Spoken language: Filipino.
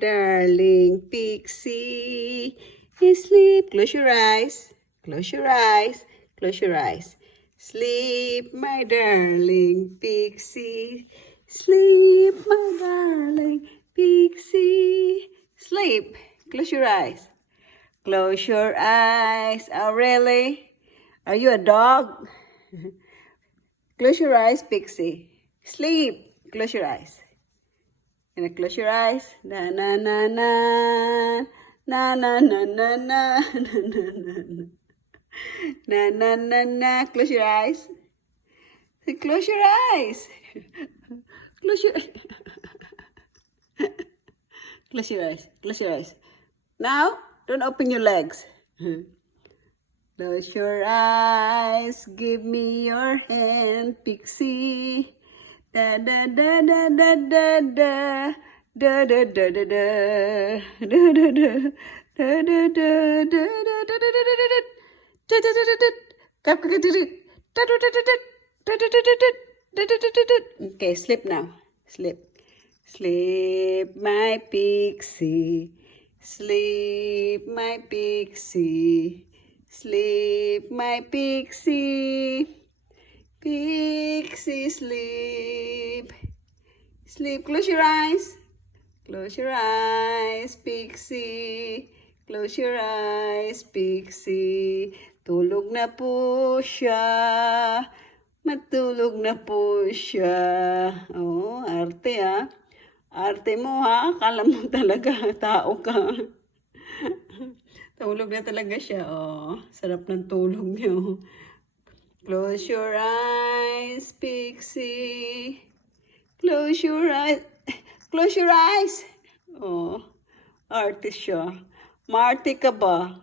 Darling Pixie, sleep. Close your eyes. Close your eyes. Close your eyes. Sleep, my darling Pixie. Sleep, my darling Pixie. Sleep. Close your eyes. Close your eyes. Oh, really? Are you a dog? Close your eyes, Pixie. Sleep. Close your eyes. Gonna close your eyes. Na na na na. Na na na na na. Na na na na. Na na na na. Close your eyes. Close your eyes. Close your Close your eyes. Close your eyes. Now, don't open your legs. Close your eyes. Give me your hand, Pixie. Da da da da da da da. Da da da da da. Da da da. Da da da da da da da da da. Da da da da da. Come come da da da da da. Da da da da da. Da da da da da. Okay, sleep now. Sleep. Sleep, my Pixie. Sleep, my Pixie. Sleep, my Pixie. Pixie, sleep. Sleep, close your eyes. Close your eyes, Pixie. Close your eyes, Pixie. Tulog na po siya. Matulog na po siya. Oh, arte ah. Arte mo ha. Akala mo talaga tao ka. Tulog na talaga siya. Oh, sarap ng tulog niyo. Close your eyes, Pixie. Close your eyes. Close your eyes. Oh, artist siya. Maarte ka ba?